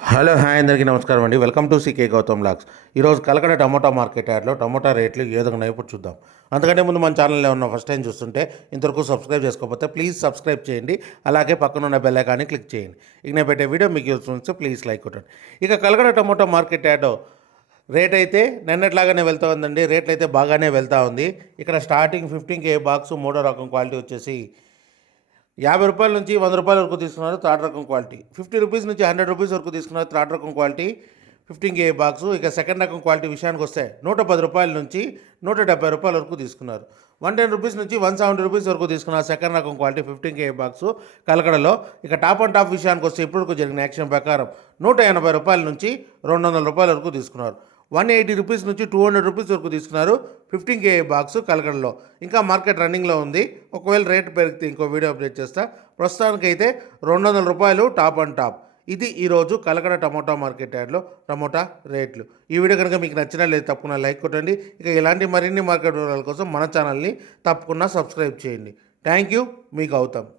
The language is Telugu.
హలో హాయ్ అందరికీ నమస్కారం అండి. Welcome to CK Gautam blogs. ఈరోజు కలకడ టమోటా మార్కెట్ యార్డ్లో టమోటా రేట్లు ఏ విధంగా ఇప్పుడు చూద్దాం. అంతకంటే ముందు మన ఛానల్లో ఉన్న ఫస్ట్ టైం చూస్తుంటే ఇంతవరకు సబ్స్క్రైబ్ చేసుకోకపోతే ప్లీజ్ సబ్స్క్రైబ్ చేయండి. అలాగే పక్కన ఉన్న బెల్ ఐకాన్ని క్లిక్ చేయండి. ఇక నేను పెట్టే వీడియో మీకు చూస్తే ప్లీజ్ లైక్ కొట్టండి. ఇక Kalakada tomato market yard rate అయితే నిన్నట్లాగానే వెళ్తూ ఉందండి. రేట్లు అయితే బాగానే వెళ్తూ ఉంది. ఇక్కడ స్టార్టింగ్ 15K బాక్స్ మూడో రకం క్వాలిటీ వచ్చేసి 50 రూపాయల నుంచి 100 రూపాయల వరకు తీసుకున్నారు థర్డ్ రకం క్వాలిటీ. 50 రూపీస్ నుంచి 100 రూపీస్ వరకు తీసుకున్నారు థర్డ్ రకం క్వాలిటీ 15K బాక్సు. ఇక సెకండ్ రకం క్వాలిటీ విషయానికి వస్తే 110 రూపాయల నుంచి 170 రూపాయల వరకు తీసుకున్నారు. 110 రూపీస్ నుంచి 170 రూపీస్ వరకు తీసుకున్నారు సెకండ్ రకం క్వాలిటీ 15K బాక్సు కలకడలో. ఇక టాప్ అండ్ టాప్ విషయానికి వస్తే ఇప్పుడు జరిగిన యాక్షన్ ప్రకారం 180 రూపాయల నుంచి 200 రూపాయల వరకు తీసుకున్నారు. 180 రూపీస్ నుంచి 200 రూపీస్ వరకు తీసుకున్నారు 15K బాక్స్ కలకడలో. ఇంకా మార్కెట్ రన్నింగ్లో ఉంది. ఒకవేళ రేట్ పెరిగితే ఇంకో వీడియో అప్డేట్ చేస్తా. ప్రస్తుతానికైతే 200 రూపాయలు టాప్ అండ్ టాప్. ఇది ఈరోజు కలకడ టమోటా మార్కెట్ యార్డ్లో టమోటా రేట్లు. ఈ వీడియో కనుక మీకు నచ్చినా లేదు తప్పకుండా లైక్ కొట్టండి. ఇక ఇలాంటి మరిన్ని మార్కెట్ వివరాల కోసం మన ఛానల్ని తప్పకుండా సబ్స్క్రైబ్ చేయండి. Thank you. మీ గౌతమ్.